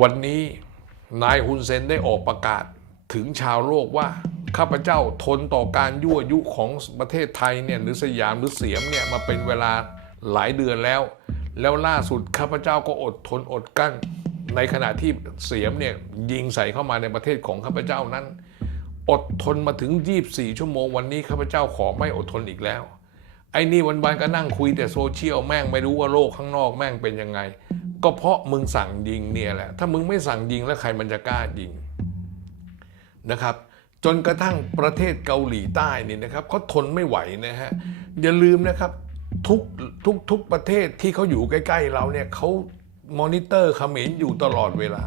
วันนี้นายฮุนเซนได้ออกประกาศถึงชาวโลกว่า ข้าพเจ้าทนต่อการยั่วยุของประเทศไทยเนี่ยหรือสยามหรือเสียมเนี่ยมาเป็นเวลาหลายเดือนแล้ว แล้วล่าสุดข้าพเจ้าก็อดทนอดกั้น ในขณะที่เสียมเนี่ยยิงใส่เข้ามาในประเทศของข้าพเจ้านั้น อดทนมาถึง 24 ชั่วโมงวันนี้ข้าพเจ้าขอไม่อดทนอีกแล้ว ไอ้นี่วันๆก็นั่งคุยแต่โซเชียลแม่งไม่รู้ว่าโลกข้างนอกแม่งเป็นยังไง ก็เพราะมึงสั่งยิงเนี่ยแหละ ถ้ามึงไม่สั่งยิงแล้วใครมันจะกล้ายิงนะครับ จนกระทั่งประเทศเกาหลีใต้นี่นะครับเขาทนไม่ไหวนะฮะอย่าลืมนะครับทุกทุกทุกประเทศที่เขาอยู่ใกล้ ๆ เราเนี่ยเขามอนิเตอร์เขมรอยู่ตลอดเวลา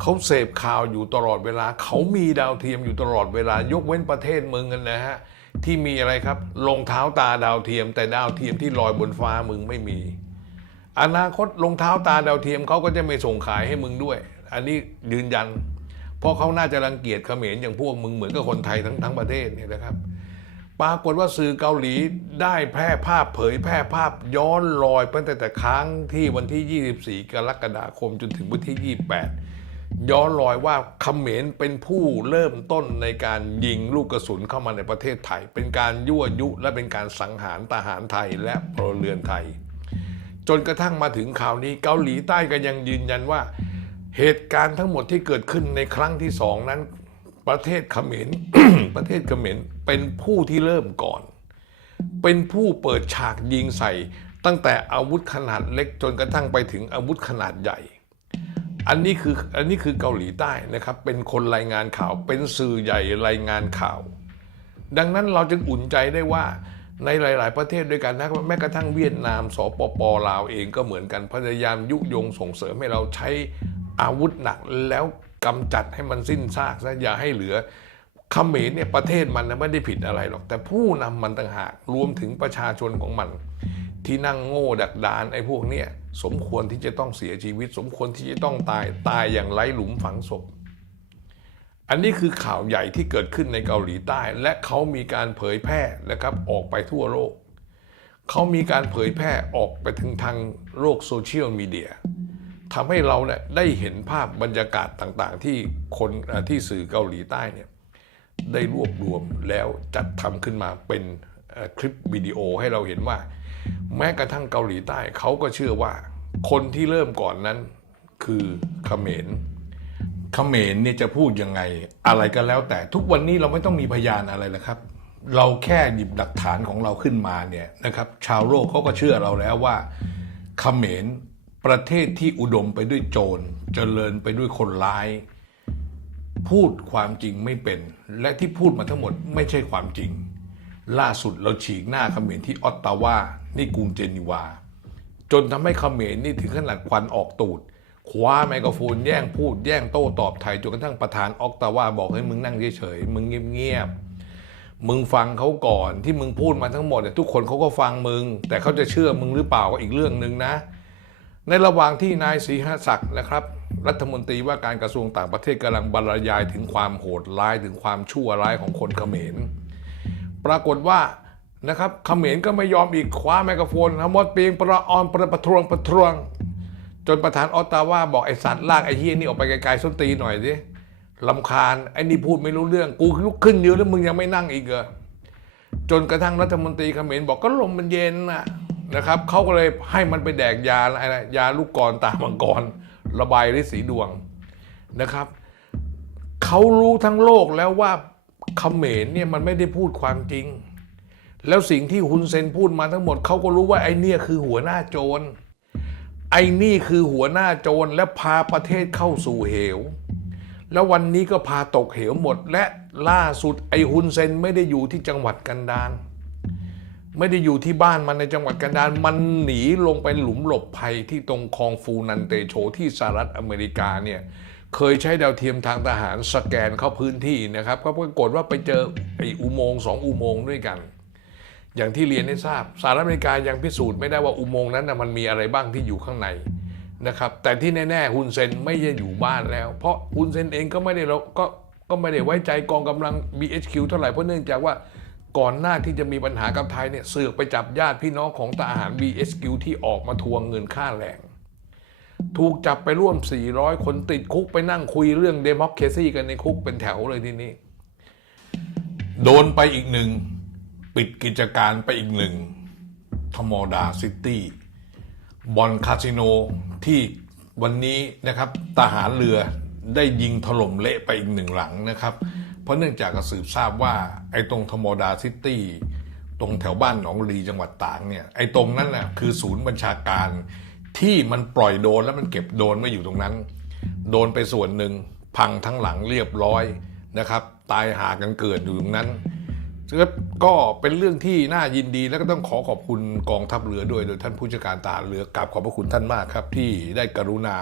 เขาเสพข่าวอยู่ตลอดเวลา เขามีดาวเทียมอยู่ตลอดเวลา ยกเว้นประเทศมึงกันนะฮะ ที่มีอะไรครับรองเท้าตาดาวเทียม แต่ดาวเทียมที่ลอยบนฟ้ามึงไม่มี อนาคตรองเท้าตาดาวเทียมเขาก็จะไม่ส่งขายให้มึงด้วย อันนี้ยืนยัน เพราะเขาน่าจะรังเกียจเขมรอย่างพวกมึงเหมือนกับคนไทยทั้งทั้งประเทศเนี่ยนะครับปรากฏว่าสื่อเกาหลีได้แพร่ภาพเผยแพร่ภาพย้อนรอยตั้งแต่แต่ค้งที่วันที่ 24 กรกฎาคมจนถึงวันที่ 28 ย้อนรอยว่าเขมรเป็นผู้เริ่มต้นในการยิงลูกกระสุนเข้ามาในประเทศไทย เป็นการยั่วยุและเป็นการสังหารทหารไทยและพลเรือนไทย จนกระทั่งมาถึงข่าวนี้เกาหลีใต้ก็ยังยืนยันว่า เหตุการณ์ทั้งหมดที่เกิดขึ้นในครั้งที่สองนั้น ประเทศเขมรประเทศเขมรเป็นผู้ที่เริ่มก่อน เป็นผู้เปิดฉากยิงใส่ ตั้งแต่อาวุธขนาดเล็กจนกระทั่งไปถึงอาวุธขนาดใหญ่ อันนี้คืออันนี้คือเกาหลีใต้นะครับ เป็นคนรายงานข่าว เป็นสื่อใหญ่รายงานข่าว ดังนั้นเราจึงอุ่นใจได้ว่าในหลาย ๆ ประเทศด้วยกันนะแม้กระทั่งเวียดนามสปปลาวเองก็เหมือนกันพยายามยุยงส่งเสริมให้เราใช้อาวุธหนักแล้วกำจัดให้มันสิ้นซากซะอย่าให้เหลือเขมรเนี่ยประเทศมันไม่ได้ผิดอะไรหรอก แต่ผู้นำมันต่างหากรวมถึงประชาชนของมัน ที่นั่งโง่ดักดานไอ้พวกเนี้ย สมควรที่จะต้องเสียชีวิต สมควรที่จะต้องตายตายอย่างไร้หลุมฝังศพ อันนี้คือข่าวใหญ่ที่เกิดขึ้นในเกาหลีใต้ และเขามีการเผยแพร่นะครับออกไปทั่วโลก เขามีการเผยแพร่ออกไปถึงทางโลกโซเชียลมีเดียทำให้เราเนี่ยได้เห็นภาพบรรยากาศต่างๆ ที่คนที่สื่อเกาหลีใต้เนี่ยได้รวบรวมแล้วจัดทำขึ้นมาเป็น คลิปวิดีโอให้เราเห็นว่า แม้กระทั่งเกาหลีใต้เขาก็เชื่อว่า คนที่เริ่มก่อนนั้นคือเขมรเขมรเนี่ยจะพูดยังไงอะไรก็แล้ว แต่ทุกวันนี้เราไม่ต้องมีพยานอะไรแล้วครับ เราแค่หยิบหลักฐานของเราขึ้นมาเนี่ยนะครับ ชาวโลกเขาก็เชื่อเราแล้วว่าเขมรประเทศที่อุดมไปด้วยโจรเจริญไปด้วยคนร้าย พูดความจริงไม่เป็น และที่พูดมาทั้งหมดไม่ใช่ความจริง ล่าสุดเราฉีกหน้าเขมรที่ออตตาวา นี่กรุงเจนีวา จนทำให้เขมรนี่ถึงขนาดควันออกตูด คว้าไมโครโฟนแย่งพูดแย่งโต้ตอบไทยจนกระทั่งประธานออกตาวาบอกให้มึงนั่งเฉยๆ มึงเงียบๆ มึงฟังเขาก่อนที่มึงพูดมาทั้งหมดเนี่ยทุกคนเขาก็ฟังมึง แต่เขาจะเชื่อมึงหรือเปล่าก็อีกเรื่องหนึ่งนะ ในระหว่างที่นายศรีหศักดิ์นะครับ รัฐมนตรีว่าการกระทรวงต่างประเทศกำลังบรรยายถึงความโหดร้ายถึงความชั่วร้ายของคนเขมร ปรากฏว่านะครับเขมรก็ไม่ยอมอีกคว้าไมโครโฟนทั้งหมดเปียงประออนประประทรวงประทรวง จนประธานออตตาว่าบอกไอสัตว์ลากไอเฮียนี่ออกไปไกลๆส้นตีนหน่อยสิลำคาญไอ้นี่พูดไม่รู้เรื่องกูลุกขึ้นยืนแล้วมึงยังไม่นั่งอีกเหรอจนกระทั่งรัฐมนตรีเขมรบอกก็ลมมันเย็นนะนะครับเขาก็เลยให้มันไปแดกยาอะไรยาลูกกรตามังกร ระบายฤทธิ์สีดวงนะครับเขารู้ทั้งโลกแล้วว่า เขมรเนี่ยมันไม่ได้พูดความจริง แล้วสิ่งที่ฮุนเซนพูดมาทั้งหมดเขาก็รู้ว่าไอ้เนี่ยคือหัวหน้าโจร ไอ้นี่คือหัวหน้าโจรและพาประเทศเข้าสู่เหว แล้ววันนี้ก็พาตกเหวหมด และล่าสุดไอ้ฮุนเซนไม่ได้อยู่ที่จังหวัดกันดารไม่ได้อยู่ที่บ้านมันในจังหวัดกันดารมันหนีลงไปหลุมหลบภัยที่ตรงคลองฟูนันเตโชที่สหรัฐอเมริกาเนี่ย เคยใช้ดาวเทียมทางทหารสแกนเข้าพื้นที่นะครับ ก็ปรากฏว่าไปเจอไอ้อุโมงค์สองอุโมงค์ด้วยกัน อย่างที่เรียนให้ทราบสหรัฐอเมริกายังพิสูจน์ไม่ได้ว่าอุโมงค์นั้นนะมันมีอะไรบ้างที่อยู่ข้างในนะครับ แต่ที่แน่ๆฮุนเซนไม่ได้อยู่บ้านแล้ว เพราะฮุนเซนเองก็ไม่ได้เราก็ก็ไม่ได้ไว้ใจกองกำลัง BHQ เท่าไหร่เพราะเนื่องจากว่าก่อนหน้าที่จะมีปัญหากับไทยเนี่ยเสือกไปจับญาติพี่น้องของทหาร BHQ ที่ออกมาทวงเงินค่าแรง ถูกจับไปร่วม 400 คนติดคุกไปนั่งคุยเรื่องเดโมครซีกันในคุกเป็นแถวเลยทีนี้ โดนไปอีกหนึ่ง ปิดกิจการไปอีกหนึ่งธมดาซิตี้บอลคาสิโนที่วันนี้นะครับทหารเรือได้ยิงถล่มเละไปอีกหนึ่งหลังนะครับ เพราะเนื่องจากกระสืบทราบว่าไอ้ตรงธมดาซิตี้ตรงแถวบ้านหนองลีจังหวัดตากเนี่ยไอ้ตรงนั้นน่ะคือศูนย์บัญชาการ ที่มันปล่อยโดนแล้วมันเก็บโดนไว้อยู่ตรงนั้น โดนไปส่วนหนึ่งพังทั้งหลังเรียบร้อยนะครับ ตายหากันเกิดอยู่ตรงนั้นก็เป็นเรื่องที่น่ายินดีแล้วก็ต้องขอขอบคุณกองทัพเรือด้วยโดยท่านผู้จัดการทหารเรือกราบขอบพระคุณท่านมากครับ ที่ได้กรุณา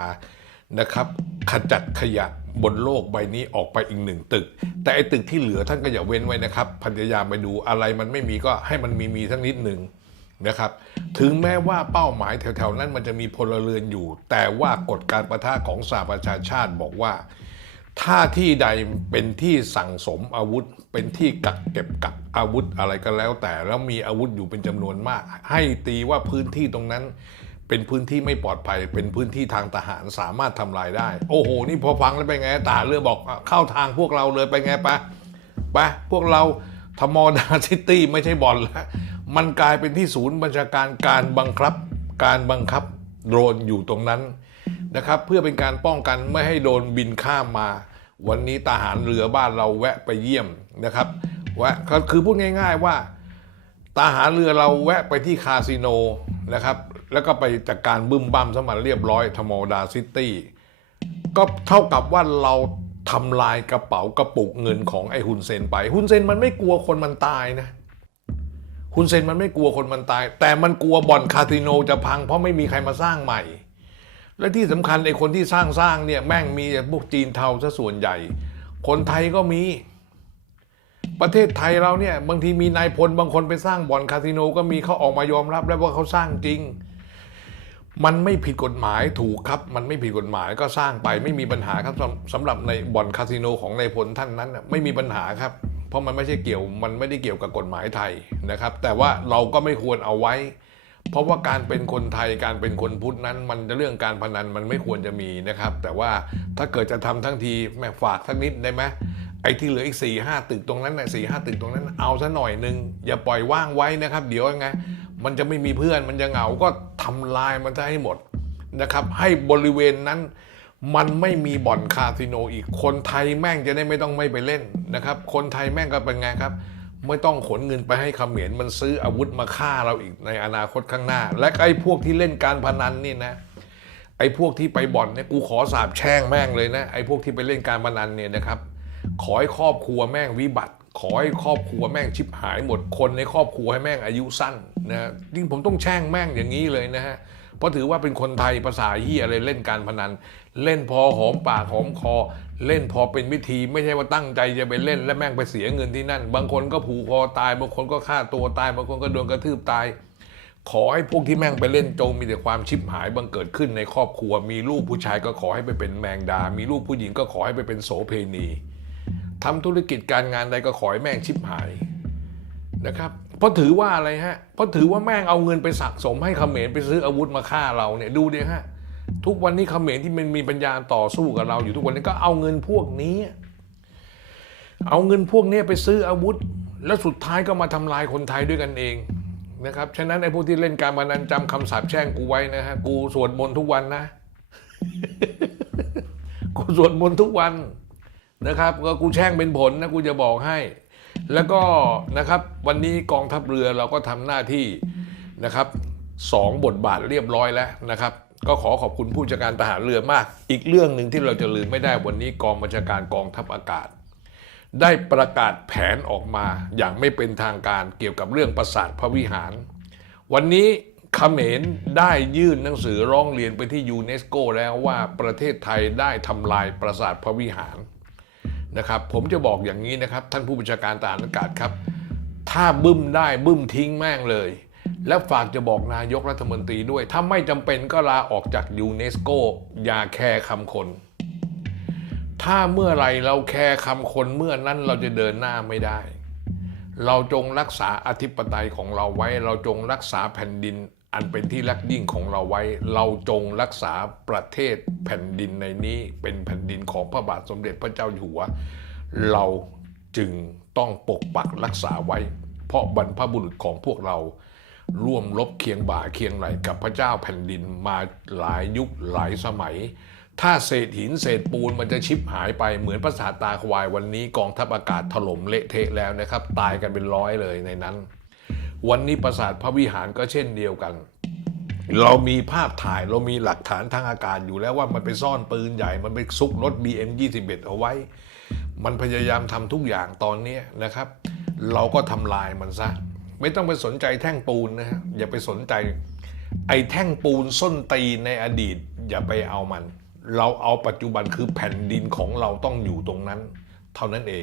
นะครับ ขจัดขยะบนโลกใบนี้ออกไปอีกหนึ่งตึก แต่ไอ้ตึกที่เหลือท่านก็อย่าเว้นไว้นะครับพยายามไปดูอะไรมันไม่มีก็ให้มันมีมีสักนิดหนึ่ง นะครับ ถึงแม้ว่าเป้าหมายแถวๆนั้นมันจะมีพลเรือนอยู่ แต่ว่ากฎการประทะของสหประชาชาติบอกว่า ถ้าที่ใดเป็นที่สั่งสมอาวุธ เป็นที่กักเก็บกักอาวุธอะไรก็แล้ว แต่แล้วมีอาวุธอยู่เป็นจำนวนมาก ให้ตีว่าพื้นที่ตรงนั้นเป็นพื้นที่ไม่ปลอดภัย เป็นพื้นที่ทางทหารสามารถทำลายได้ โอ้โห นี่พอฟังแล้วเป็นไงตาเรือบอกเข้าทางพวกเราเลยไปไงปะไปพวกเราทมอดาซิตี้ไม่ใช่บอลแล้ว มันกลายเป็นที่ศูนย์บัญชาการการบังคับ การบังคับโดรนอยู่ตรงนั้นนะครับ เพื่อเป็นการป้องกันไม่ให้โดนบินข้ามมา วันนี้ทหารเรือบ้านเราแวะไปเยี่ยมนะครับแวะคือพูดง่าย ๆว่าทหารเรือเราแวะไปที่คาสิโนนะครับ แล้วก็ไปจัดการบึ้มบั้มสมันเรียบร้อยทมดาซิตี้ก็เท่ากับว่าเราทำลายกระเป๋ากระปุกเงินของไอ้ฮุนเซนไปฮุนเซนมันไม่กลัวคนมันตายนะ ฮุนเซนมันไม่กลัวคนมันตาย แต่มันกลัวบ่อนคาสิโนจะพัง เพราะไม่มีใครมาสร้างใหม่ และที่สำคัญไอ้คนที่สร้างสร้างเนี่ยแม่งมีพวกจีนเทาซะส่วนใหญ่ คนไทยก็มี ประเทศไทยเราเนี่ยบางทีมีนายพลบางคนไปสร้างบ่อนคาสิโนก็มีเขาออกมายอมรับ แล้วว่าเขาสร้างจริง มันไม่ผิดกฎหมายถูกครับ มันไม่ผิดกฎหมายก็สร้างไปไม่มีปัญหาครับสำหรับในบ่อนคาสิโนของนายพลท่านนั้นไม่มีปัญหาครับ เพราะมันไม่ใช่เกี่ยวมันไม่ได้เกี่ยวกับกฎหมายไทยนะครับ แต่ว่าเราก็ไม่ควรเอาไว้ เพราะว่าการเป็นคนไทยการเป็นคนพุทธนั้น มันจะเรื่องการพนันมันไม่ควรจะมีนะครับ แต่ว่าถ้าเกิดจะทำทั้งทีแม่ฝากสักนิดได้ไหมไอ้ที่เหลืออีกสี่ห้าตึกตรงนั้นนะสี่ห้าตึกตรงนั้น เอาซะหน่อยหนึ่งอย่าปล่อยว่างไว้นะครับ เดี๋ยวยังไง มันจะไม่มีเพื่อนมันจะเหงาก็ทำลายมันจะให้หมดนะครับ ให้บริเวณนั้น มันไม่มีบ่อนคาสิโนอีก คนไทยแม่งจะได้ไม่ต้องไม่ไปเล่นนะครับ คนไทยแม่งก็เป็นไงครับ ไม่ต้องขนเงินไปให้เขมรมันซื้ออาวุธมาฆ่าเราอีกในอนาคตข้างหน้า และไอ้พวกที่เล่นการพนันนี่นะ ไอ้พวกที่ไปบ่อนเนี่ยกูขอสาบแช่งแม่งเลยนะ ไอ้พวกที่ไปเล่นการพนันเนี่ยนะครับ ขอให้ครอบครัวแม่งวิบัติ ขอให้ครอบครัวแม่งชิบหายหมด คนในครอบครัวให้แม่งอายุสั้นนะ จริงผมต้องแช่งแม่งอย่างนี้เลยนะฮะ เพราะถือว่าเป็นคนไทยภาษาเฮียอะไรเล่นการพนัน เล่นพอหอมปากหอมคอ เล่นพอเป็นวิธี ไม่ใช่ว่าตั้งใจจะไปเล่น และแม่งไปเสียเงินที่นั่น บางคนก็ผูกคอตายบางคนก็ฆ่าตัวตายบางคนก็โดนกระทืบตาย ขอให้พวกที่แม่งไปเล่นโจงมีแต่ความชิบหายบังเกิดขึ้นในครอบครัว มีลูกผู้ชายก็ขอให้ไปเป็นแมงดา มีลูกผู้หญิงก็ขอให้ไปเป็นโสเพณีทำธุรกิจการงานใดก็ขอให้แม่งชิบหายนะครับ เพราะถือว่าอะไรฮะ เพราะถือว่าแม่งเอาเงินไปสะสมให้เขมรไปซื้ออาวุธมาฆ่าเราเนี่ยดูดิฮะ ทุกวันนี้เขมรที่มันมีปัญญาต่อสู้กับเรา อยู่ทุกวันนี้ก็เอาเงินพวกนี้ เอาเงินพวกนี้ไปซื้ออาวุธ แล้วสุดท้ายก็มาทำลายคนไทยด้วยกันเองนะครับ ฉะนั้นไอ้พวกที่เล่นการพนันจำคำสาปแช่งกูไว้นะฮะ กูสวดมนต์ทุกวันนะ กูสวดมนต์ทุกวันนะครับ ก็กูแช่งเป็นผลนะกูจะบอกให้ แล้วก็นะครับวันนี้กองทัพเรือเราก็ทำหน้าที่นะครับสองบทบาทเรียบร้อยแล้วนะครับก็ขอขอบคุณผู้จัดการทหารเรือมาก อีกเรื่องหนึ่งที่เราจะลืมไม่ได้วันนี้กองบัญชาการกองทัพอากาศ ได้ประกาศแผนออกมาอย่างไม่เป็นทางการเกี่ยวกับเรื่องปราสาทพระวิหาร วันนี้เขมรได้ยื่นหนังสือร้องเรียนไปที่ยูเนสโกแล้วว่าประเทศไทยได้ทำลายปราสาทพระวิหาร นะครับ ผมจะบอกอย่างนี้นะครับ ท่านผู้บัญชาการทหารอากาศครับ ถ้าบึ้มได้บึ้มทิ้งแม่งเลย และฝากจะบอกนายกรัฐมนตรีด้วย ถ้าไม่จำเป็นก็ลาออกจากยูเนสโกอย่าแคร์คำคน ถ้าเมื่อไรเราแคร์คำคนเมื่อนั้นเราจะเดินหน้าไม่ได้เราจงรักษาอธิปไตยของเราไว้ เราจงรักษาแผ่นดิน อันเป็นที่รักยิ่งของเราไว้ เราจงรักษาประเทศแผ่นดินในนี้ เป็นแผ่นดินของพระบาทสมเด็จพระเจ้าอยู่หัว เราจึงต้องปกปักรักษาไว้ เพราะบรรพบุรุษของพวกเรา ร่วมรบเคียงบ่าเคียงไหลกับพระเจ้าแผ่นดินมาหลายยุคหลายสมัย ถ้าเศษหินเศษปูนมันจะชิบหายไปเหมือนปราสาตาควายวันนี้กองทัพอากาศถล่มเละเทะแล้วนะครับ ตายกันเป็นร้อยเลยในนั้น วันนี้ปราสาทพระวิหารก็เช่นเดียวกัน เรามีภาพถ่ายเรามีหลักฐานทางอากาศอยู่แล้วว่ามันไปซ่อนปืนใหญ่ มันไปซุกรถ BM 21 เอาไว้ มันพยายามทำทุกอย่างตอนนี้นะครับ เราก็ทำลายมันซะ ไม่ต้องไปสนใจแท่งปูนนะฮะอย่าไปสนใจไอ้แท่งปูนส้นตีนในอดีต อย่าไปเอามัน เราเอาปัจจุบันคือแผ่นดินของเราต้องอยู่ตรงนั้น เท่านั้นเอง